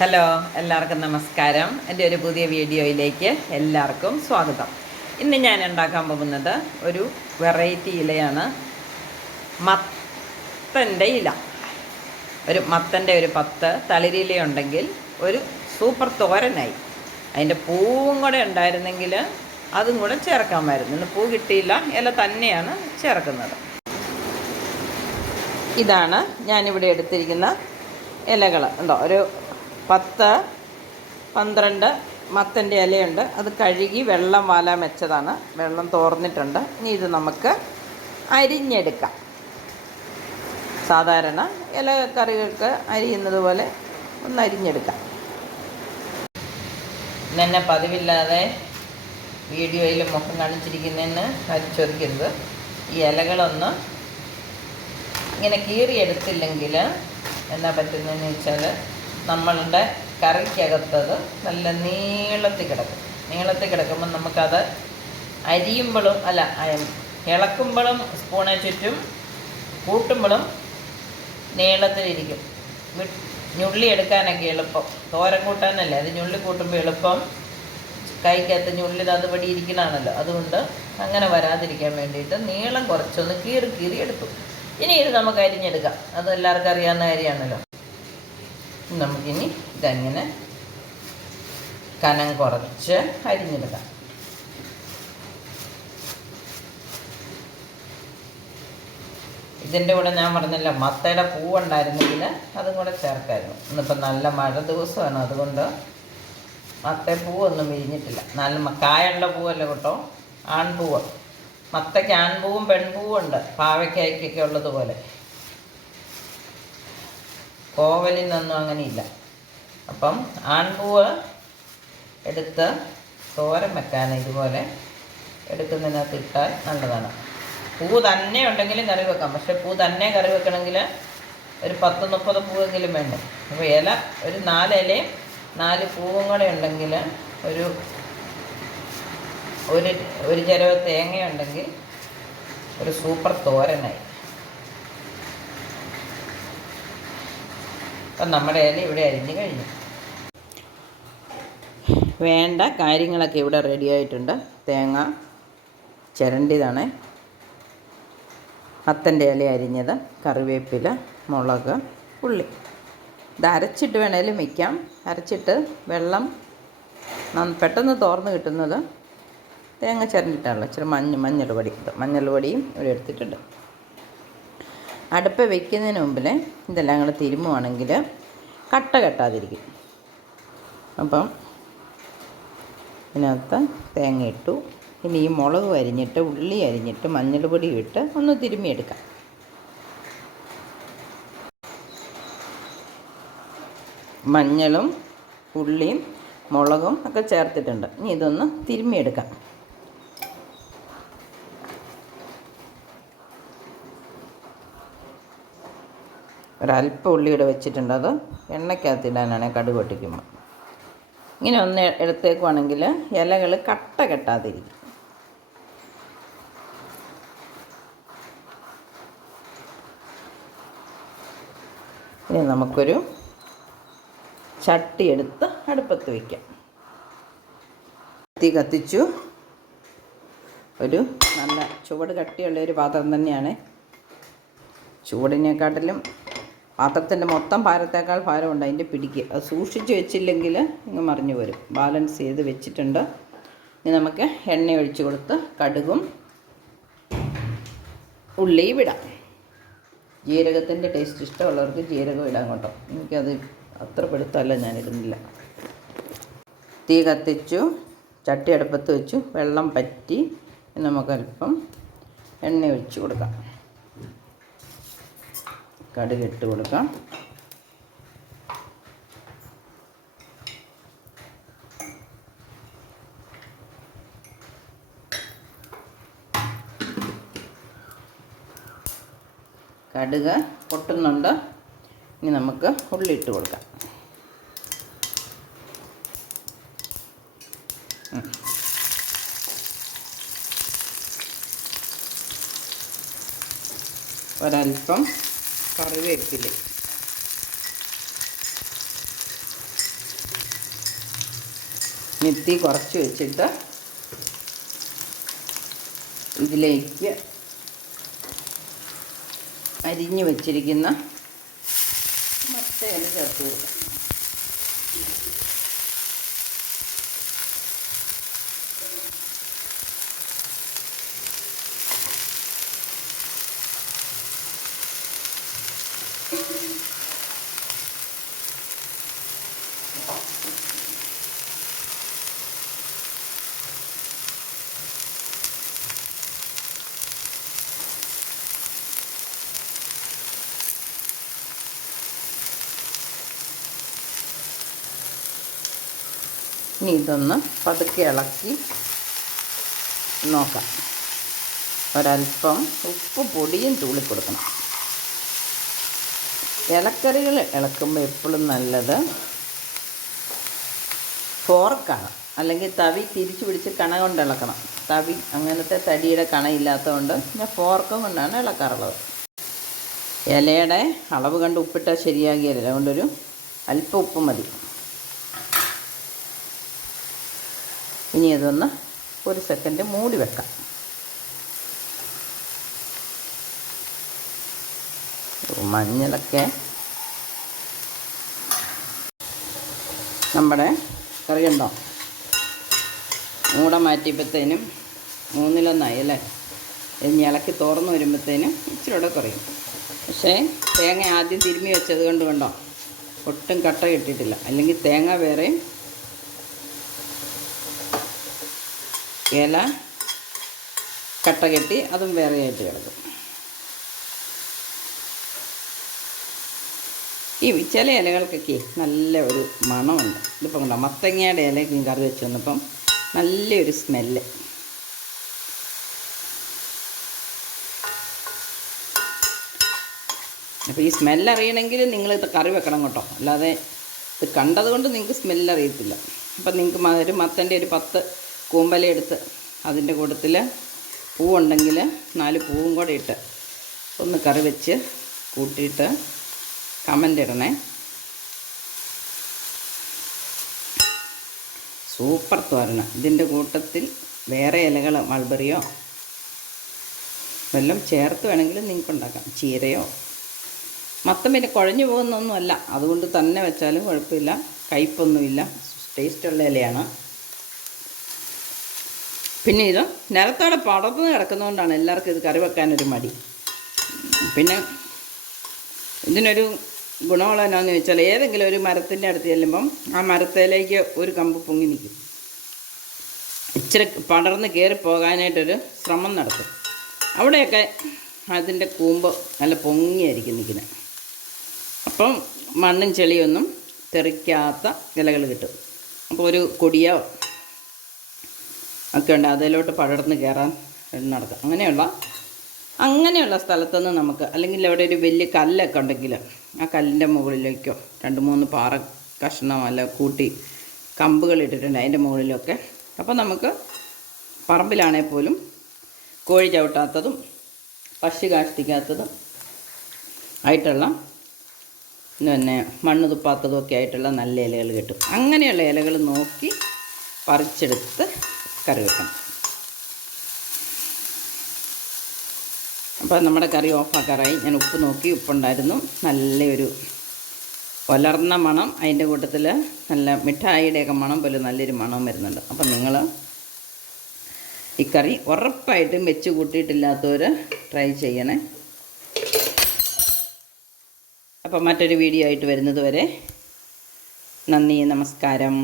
Hello എല്ലാവർക്കും നമസ്കാരം. എന്റെ ഒരു പുതിയ വീഡിയോയിലേക്ക് എല്ലാവർക്കും സ്വാഗതം. ഇന്ന് ഞാൻ ഉണ്ടാക്കാൻ പോകുന്നത് ഒരു വെറൈറ്റി ഇലയാണ് മത്തന്റെ ഇല. ഒരു മത്തന്റെ ഒരു പത്ത് തളിരില ഉണ്ടെങ്കിൽ ഒരു സൂപ്പർ തോരനായി. അതിന്റെ പൂവും കൂടെ ഉണ്ടായിരുന്നെങ്കിൽ അതും കൂടെ ചേർക്കാമായിരുന്നു. ഇന്ന് പൂ കിട്ടിയില്ല ഇല തന്നെയാണ് ചേർക്കുന്നത്. ഇതാണ് ഞാനിവിടെ എടുത്തിരിക്കുന്ന ഇലകൾ ഉണ്ടോ ഒരു പത്ത് പന്ത്രണ്ട് മത്തന്റെ ഇലയുണ്ട്. അത് കഴുകി വെള്ളം വാലാൻ വെച്ചതാണ്. വെള്ളം തോർന്നിട്ടുണ്ട്. ഇനി ഇത് നമുക്ക് അരിഞ്ഞെടുക്കാം. സാധാരണ ഇല കറികൾക്ക് അരിയുന്നത് പോലെ ഒന്ന് അരിഞ്ഞെടുക്കാം. ഇന്നെ പതിവില്ലാതെ വീഡിയോയിൽ മുഖം കാണിച്ചിരിക്കുന്നതിന് പരിശോധിക്കരുത് ഈ ഇലകളൊന്ന് ഇങ്ങനെ കീറിയെടുത്തില്ലെങ്കിൽ എന്നാ പറ്റുന്നതെന്ന് വെച്ചാൽ നമ്മളുടെ കറിക്കകത്തത് നല്ല നീളത്തിൽ കിടക്കും. നീളത്തിൽ കിടക്കുമ്പോൾ നമുക്കത് അരിയുമ്പോഴും അല്ല ഇളക്കുമ്പോഴും സ്പൂണെ ചുറ്റും കൂട്ടുമ്പോഴും നീളത്തിലിരിക്കും. ഞുള്ളി എടുക്കാനൊക്കെ എളുപ്പം. തോരൻ കൂട്ടാനല്ലേ? അത് ഞുള്ളി കൂട്ടുമ്പോൾ എളുപ്പം. കൈക്കകത്ത് ഞുള്ളിൽ അതുപടി ഇരിക്കണമാണല്ലോ അതുകൊണ്ട് അങ്ങനെ വരാതിരിക്കാൻ വേണ്ടിയിട്ട് നീളം കുറച്ചൊന്ന് കീറി കീറി എടുക്കും. ഇനി ഇത് നമുക്ക് അരിഞ്ഞെടുക്കാം. അത് എല്ലാവർക്കും അറിയാവുന്ന കാര്യമാണല്ലോ. നമുക്കിനി ഇതങ്ങനെ കനം കുറച്ച് അരിഞ്ഞെടുക്കാം. ഇതിന്റെ കൂടെ ഞാൻ പറഞ്ഞില്ല മത്തയുടെ പൂവുണ്ടായിരുന്നെങ്കിൽ അതും കൂടെ ചേർക്കായിരുന്നു. ഇന്നിപ്പോൾ നല്ല മഴ ദിവസമാണ് അതുകൊണ്ട് മത്ത പൂവൊന്നും വിരിഞ്ഞിട്ടില്ല. നല്ല കായുള്ള പൂവല്ല കേട്ടോ? ആൺപൂവ്. മത്തയ്ക്ക് ആൺപൂവും പെൺപൂവും ഉണ്ട് പാവയ്ക്കായ്ക്കൊക്കെ ഉള്ളതുപോലെ കോവലിൽ നിന്നും അങ്ങനെ ഇല്ല അപ്പം ആൺപൂവ് എടുത്ത് തോരൻ വെക്കാൻ ഇതുപോലെ എടുക്കുന്നതിനകത്ത് ഇട്ടാൽ നല്ലതാണ്. പൂ തന്നെ ഉണ്ടെങ്കിലും കറി വെക്കാം. പക്ഷെ പൂ തന്നെ കറി വെക്കണമെങ്കിൽ ഒരു പത്ത് മുപ്പത് പൂവെങ്കിലും വേണ്ട? അപ്പോൾ ഇല ഒരു നാല് ഇലയും നാല് പൂവും കൂടെ ഉണ്ടെങ്കിൽ ഒരു ഒരു ഒരു ചിരവ് തേങ്ങയുണ്ടെങ്കിൽ ഒരു സൂപ്പർ തോരനായി. അപ്പം നമ്മുടെ ഇല ഇവിടെ അരിഞ്ഞ് കഴിഞ്ഞു. വേണ്ട കാര്യങ്ങളൊക്കെ ഇവിടെ റെഡി ആയിട്ടുണ്ട്. തേങ്ങ ചിരണ്ടിയതാണ്. മത്തന്റെ ഇല അരിഞ്ഞത് കറിവേപ്പില മുളക് ഉള്ളി. ഇത് അരച്ചിട്ട് വേണേലും വയ്ക്കാം അരച്ചിട്ട് വെള്ളം പെട്ടെന്ന് തോർന്ന് കിട്ടുന്നത് തേങ്ങ ചിരണ്ടിട്ടാണല്ലോ ഇച്ചിരി മഞ്ഞ മഞ്ഞൾ പൊടി മഞ്ഞൾ പൊടിയും ഇവിടെ എടുത്തിട്ടുണ്ട്. അടുപ്പ് വെക്കുന്നതിന് മുമ്പിൽ ഇതെല്ലാം കൂടെ തിരുമുവാണെങ്കിൽ കട്ട കെട്ടാതിരിക്കും. അപ്പം ഇതിനകത്ത് തേങ്ങ ഇട്ടു. ഇനി ഈ മുളക് അരിഞ്ഞിട്ട് ഉള്ളി അരിഞ്ഞിട്ട് മഞ്ഞൾപ്പൊടി പൊടി ഇട്ട് ഒന്ന് തിരുമ്മിയെടുക്കാം. മഞ്ഞളും ഉള്ളിയും മുളകും ഒക്കെ ചേർത്തിട്ടുണ്ട്. ഇനി ഇതൊന്ന് തിരുമ്മിയെടുക്കാം. ഒരല്പം ഉള്ളിയുടെ വെച്ചിട്ടുണ്ട്. അത് എണ്ണയ്ക്കകത്തിടാനാണ് കടുക് പൊട്ടിക്കുമ്പോൾ ഇങ്ങനെ ഒന്ന് എടുത്തേക്കുവാണെങ്കിൽ ഇലകൾ കട്ട കെട്ടാതിരിക്കും. ഇനി നമുക്കൊരു ചട്ടി എടുത്ത് അടുപ്പത്ത് വയ്ക്കാം തീ കത്തിച്ചു. ഒരു നല്ല ചുവട് കട്ടിയുള്ള ഒരു പാത്രം തന്നെയാണ്. ചൂടിനെക്കാട്ടിലും പാത്രത്തിന്റെ മൊത്തം ഭാരത്തേക്കാൾ ഭാരമുണ്ട്. അതിന്റെ പിടിക്ക്. അത് സൂക്ഷിച്ച് വെച്ചില്ലെങ്കിൽ ഇങ്ങ് മറിഞ്ഞു വരും. ബാലൻസ് ചെയ്ത് വെച്ചിട്ടുണ്ട്. ഇനി നമുക്ക് എണ്ണ ഒഴിച്ച് കൊടുത്ത് കടുകും ഉള്ളിയും ഇടാം. ജീരകത്തിന്റെ ടേസ്റ്റ് ഇഷ്ടമുള്ളവർക്ക് ജീരകം ഇടാൻ കേട്ടോ. എനിക്കത് അത്ര പെടുത്തല്ല ഞാനിടുന്നില്ല. തീ കത്തിച്ചു ചട്ടി അടുപ്പത്ത് വെച്ചു വെള്ളം പറ്റി നമുക്കല്പം എണ്ണ ഒഴിച്ച് കൊടുക്കാം. കടുക് ഇട്ട് കൊടുക്കാം. കടുക് പൊട്ടുന്നുണ്ട്. ഇനി നമുക്ക് ഉള്ളി ഇട്ട് കൊടുക്കാം. ഉം. കറിവേപ്പില മെത്തി കുറച്ച് വെച്ചിട്ട് ഇതിലേക്ക് അരിഞ്ഞു വച്ചിരിക്കുന്ന മത്തയില ചേർത്ത് കൊടുക്കാം ഇനി ഇതൊന്ന് പതുക്കെ ഇളക്കി നോക്കാം. ഒരല്പം ഉപ്പ് പൊടിയും തൂളി കൊടുക്കണം. ഇലക്കറികൾ ഇളക്കുമ്പോൾ എപ്പോഴും നല്ലത് ഫോർക്കാണ്. അല്ലെങ്കിൽ തവി തിരിച്ചു പിടിച്ച് കണ കൊണ്ട് ഇളക്കണം. തവി അങ്ങനത്തെ തടിയുടെ കണയില്ലാത്തതുകൊണ്ട് ഞാൻ ഫോർക്ക് കൊണ്ടാണ് ഇളക്കാറുള്ളത്. ഇലയുടെ അളവ് കണ്ട് ഉപ്പിട്ടാൽ ശരിയാകിയല്ലോ. അതുകൊണ്ടൊരു അല്പം ഉപ്പ് മതി. ഇനി ഇതൊന്ന് ഒരു സെക്കൻഡ് മൂടി വെക്കാം. മഞ്ഞളൊക്കെ. നമ്മുടെ കറി ഉണ്ടോ? മൂട മാറ്റിയപ്പോഴത്തേനും മൂന്നിലൊന്നായി അല്ലേ? ഇനി ഇളക്കി തുറന്ന് വരുമ്പോഴത്തേനും ഇച്ചിരി കൂടെ കുറയും. പക്ഷേ തേങ്ങ ആദ്യം തിരുമ്മി വെച്ചത് കൊണ്ട് കണ്ടോ? ഒട്ടും കട്ട കിട്ടിയിട്ടില്ല. അല്ലെങ്കിൽ തേങ്ങ വേറെയും ഇല കട്ട കെട്ടി അതും വേറെ ആയിട്ട് കിടക്കും. ഈ ചില ഇലകൾക്കൊക്കെ നല്ല ഒരു മണമുണ്ട്. ഇതിപ്പം കണ്ടോ മത്തങ്ങയുടെ ഇലയ്ക്ക് കറി വെച്ച് വന്നപ്പം നല്ലൊരു സ്മെല്ല്. അപ്പോൾ ഈ സ്മെല്ല് അറിയണമെങ്കിൽ നിങ്ങൾ ഇത് കറി വെക്കണം കേട്ടോ. അല്ലാതെ ഇത് കണ്ടതുകൊണ്ട് നിങ്ങൾക്ക് സ്മെല്ല് അറിയത്തില്ല. അപ്പം നിങ്ങൾക്ക് ഒരു മത്തന്റെ ഒരു പത്ത് കൂമ്പല എടുത്ത് അതിന്റെ കൂട്ടത്തിൽ പൂവുണ്ടെങ്കിൽ നാല് പൂവും കൂടെ ഇട്ട് ഒന്ന് കറി വെച്ച് കൂട്ടിയിട്ട് കമന്റ് ഇടണേ. സൂപ്പർ തോരണം ഇതിന്റെ കൂട്ടത്തിൽ വേറെ ഇലകൾ മൾബറിയോ വല്ലതും ചേർത്ത് വേണമെങ്കിൽ നിങ്ങൾക്ക് ഉണ്ടാക്കാം. ചീരയോ. മൊത്തം പിന്നെ കുഴഞ്ഞു പോകുന്നൊന്നുമല്ല. അതുകൊണ്ട് തന്നെ വെച്ചാലും കുഴപ്പമില്ല. കയ്പൊന്നുമില്ല. ടേസ്റ്റുള്ള ഇലയാണ്. പിന്നെ ഇത് നിലത്തോടെ പടർന്ന് കിടക്കുന്നതുകൊണ്ടാണ് എല്ലാവർക്കും ഇത് കറി വെക്കാനൊരു മടി. പിന്നെ ഇതിനൊരു ഗുണമുള്ള എന്നാന്ന് ചോദിച്ചാൽ ഏതെങ്കിലും ഒരു മരത്തിന്റെ അടുത്ത് ചെല്ലുമ്പം ആ മരത്തിലേക്ക് ഒരു കമ്പ് പൊങ്ങി നിൽക്കും ഇച്ചിരി പടർന്ന് കയറി പോകാനായിട്ടൊരു ശ്രമം നടത്തും. അവിടെയൊക്കെ അതിന്റെ കൂമ്പ് നല്ല പൊങ്ങിയായിരിക്കും നിൽക്കുന്നത് അപ്പം മണ്ണും ചെളിയൊന്നും തെറിക്കാത്ത ഇലകൾ കിട്ടും. അപ്പോൾ ഒരു കൊടിയോ ഒക്കെ ഉണ്ട് അതിലോട്ട് പടർന്ന് കയറാൻ നടക്കും. അങ്ങനെയുള്ള അങ്ങനെയുള്ള സ്ഥലത്തുനിന്ന് നമുക്ക് അല്ലെങ്കിൽ അവിടെ ഒരു വലിയ കല്ലൊക്കെ ഉണ്ടെങ്കിൽ ആ കല്ലിന്റെ മുകളിലേക്കോ രണ്ട് മൂന്ന് പാറ കഷ്ണം അല്ല കൂട്ടി കമ്പുകൾ ഇട്ടിട്ടുണ്ട് അതിന്റെ മുകളിലൊക്കെ. അപ്പോൾ നമുക്ക് പറമ്പിലാണെങ്കിൽ പോലും കോഴി ചവിട്ടാത്തതും പശു കാഷ്ടിക്കാത്തതും ആയിട്ടുള്ള പിന്നെ മണ്ണ് തുപ്പാത്തതും ഒക്കെ ആയിട്ടുള്ള നല്ല ഇലകൾ കിട്ടും. അങ്ങനെയുള്ള ഇലകൾ നോക്കി പറിച്ചെടുത്ത് കറി വെക്കണം അപ്പോൾ നമ്മുടെ കറി ഓഫാക്കാറായി. ഞാൻ ഉപ്പ് നോക്കി ഉപ്പുണ്ടായിരുന്നു. നല്ലൊരു പുലർന്ന മണം. അതിന്റെ കൂട്ടത്തിൽ നല്ല മിഠായിയുടെയൊക്കെ മണം പോലെ നല്ലൊരു മണം വരുന്നുണ്ട്. അപ്പം നിങ്ങൾ ഈ കറി ഉറപ്പായിട്ടും വെച്ച് കൂട്ടിയിട്ടില്ലാത്തവർ ട്രൈ ചെയ്യണേ. അപ്പം മറ്റൊരു വീഡിയോ ആയിട്ട് വരുന്നത് വരെ നന്ദി നമസ്കാരം.